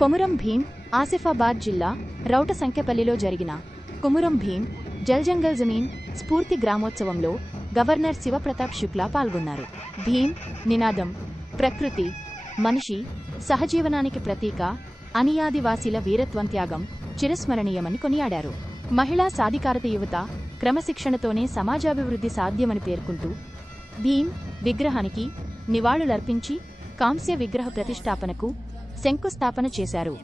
కొమురం భీం ఆసిఫాబాద్ జిల్లా రౌట సంఖ్యపల్లిలో జరిగిన కొమురం భీం జల్జంగల్ జమీన్ స్ఫూర్తి గ్రామోత్సవంలో గవర్నర్ శివప్రతాప్ శుక్లా పాల్గొన్నారు. భీం నినాదం ప్రకృతి, మనిషి, సహజీవనానికి ప్రతీక అని ఆదివాసీల వీరత్వం త్యాగం చిరస్మరణీయమని కొనియాడారు. మహిళా సాధికారత, యువత క్రమశిక్షణతోనే సమాజాభివృద్ధి సాధ్యమని పేర్కొంటూ భీం విగ్రహానికి నివాళులర్పించి కాంస్య విగ్రహ ప్రతిష్టాపనకు శంకుస్థాపన చేశారు.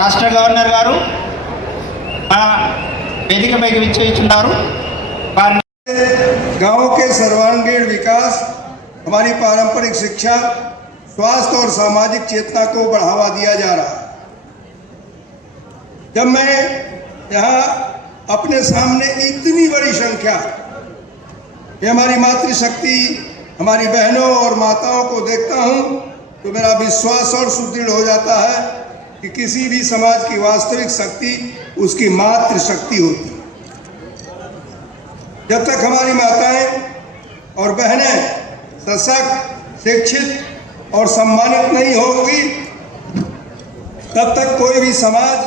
రాష్ట్ర గవర్నర్ గారు వేదికపైకి విచ్చేస్తున్నారు. गांवों के सर्वांगीण विकास, हमारी पारंपरिक शिक्षा, स्वास्थ्य और सामाजिक चेतना को बढ़ावा दिया जा रहा है। जब मैं यहाँ अपने सामने इतनी बड़ी संख्या ये हमारी मातृशक्ति, हमारी बहनों और माताओं को देखता हूँ तो मेरा विश्वास और सुदृढ़ हो जाता है कि किसी भी समाज की वास्तविक शक्ति उसकी मातृशक्ति होती है। जब तक हमारी माताएं और बहनें सशक्त, शिक्षित और सम्मानित नहीं होगी तब तक कोई भी समाज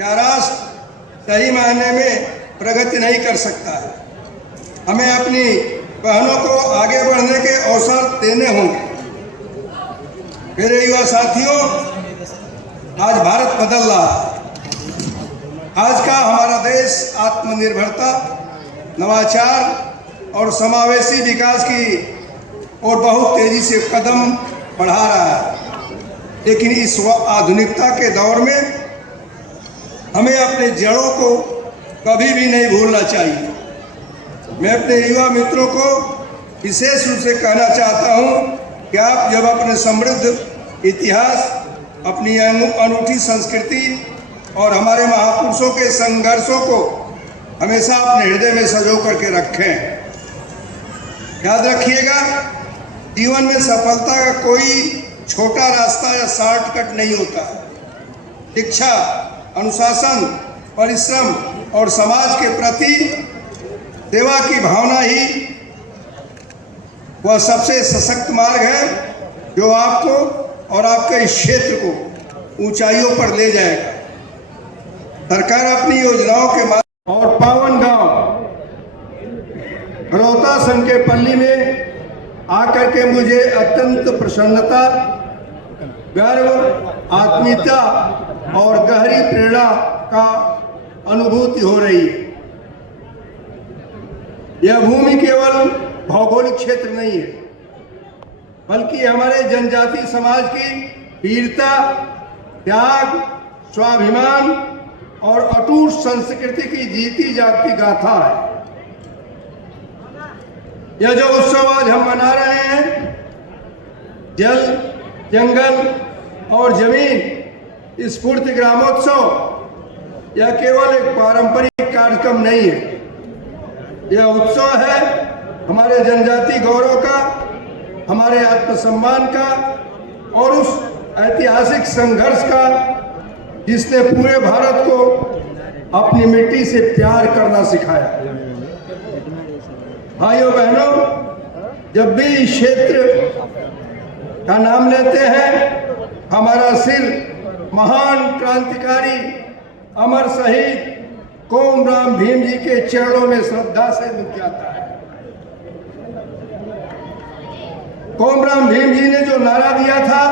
या राष्ट्र सही मायने में प्रगति नहीं कर सकता है। हमें अपनी बहनों को आगे बढ़ने के अवसर देने होंगे। मेरे युवा साथियों, आज भारत बदल रहा है। आज का हमारा देश आत्मनिर्भरता, नवाचार और समावेशी विकास की ओर बहुत तेजी से कदम बढ़ा रहा है। लेकिन इस आधुनिकता के दौर में हमें अपने जड़ों को कभी भी नहीं भूलना चाहिए। मैं अपने युवा मित्रों को विशेष रूप से कहना चाहता हूं कि आप जब अपने समृद्ध इतिहास, अपनी अनूठी संस्कृति और हमारे महापुरुषों के संघर्षों को हमेशा अपने हृदय में सजो करके रखें। याद रखिएगा, जीवन में सफलता का कोई छोटा रास्ता या शॉर्टकट नहीं होता। शिक्षा, अनुशासन, परिश्रम और समाज के प्रति सेवा की भावना ही वह सबसे सशक्त मार्ग है जो आपको और आपके इस क्षेत्र को ऊंचाइयों पर ले जाएगा। सरकार अपनी योजनाओं के और पावन गांव रौता संख्यपल्ली में आकर के मुझे अत्यंत प्रसन्नता, गर्व, आत्मीयता और गहरी प्रेरणा का अनुभूति हो रही है। यह भूमि केवल भौगोलिक क्षेत्र नहीं है, बल्कि हमारे जनजाति समाज की वीरता, त्याग, स्वाभिमान और अटूट संस्कृति की जीती जागती गाथा है। यह जो उत्सव आज हम मना रहे हैं, जल, जंगल और जमीन स्फूर्ति ग्रामोत्सव, यह केवल एक पारंपरिक कार्यक्रम नहीं है। यह उत्सव है हमारे जनजाति गौरव का, हमारे आत्मसम्मान का और उस ऐतिहासिक संघर्ष का जिसने पूरे भारत को अपनी मिट्टी से प्यार करना सिखाया। भाइयों बहनों, जब भी इस क्षेत्र का नाम लेते हैं, हमारा सिर महान क्रांतिकारी, अमर शहीद कोमराम भीम जी के चरणों में श्रद्धा से झुक जाता है। कोमराम भीम जी ने जो नारा दिया था,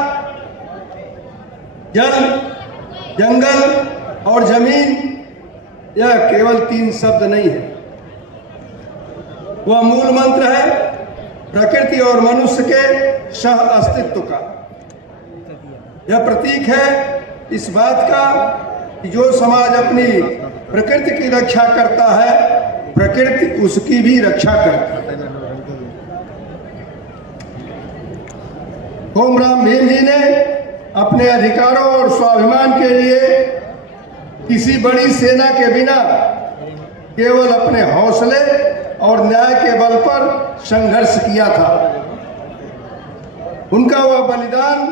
जल, जंगल और जमीन, यह केवल 3 शब्द नहीं है। वह मूल मंत्र है प्रकृति और मनुष्य के सह अस्तित्व का। यह प्रतीक है इस बात का कि जो समाज अपनी प्रकृति की रक्षा करता है, प्रकृति उसकी भी रक्षा करती है। कोमराम भीम जी ने अपने अधिकारों और स्वाभिमान के लिए किसी बड़ी सेना के बिना केवल अपने हौसले और न्याय के बल पर संघर्ष किया था। उनका वह बलिदान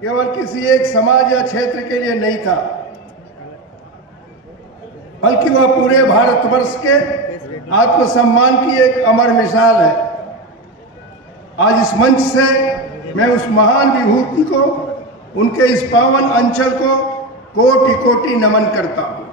केवल किसी एक समाज या क्षेत्र के लिए नहीं था, बल्कि वह पूरे भारतवर्ष के आत्मसम्मान की एक अमर मिसाल है। आज इस मंच से मैं उस महान विभूति को, उनके इस पावन अंचल को कोटि कोटि नमन करता हूं।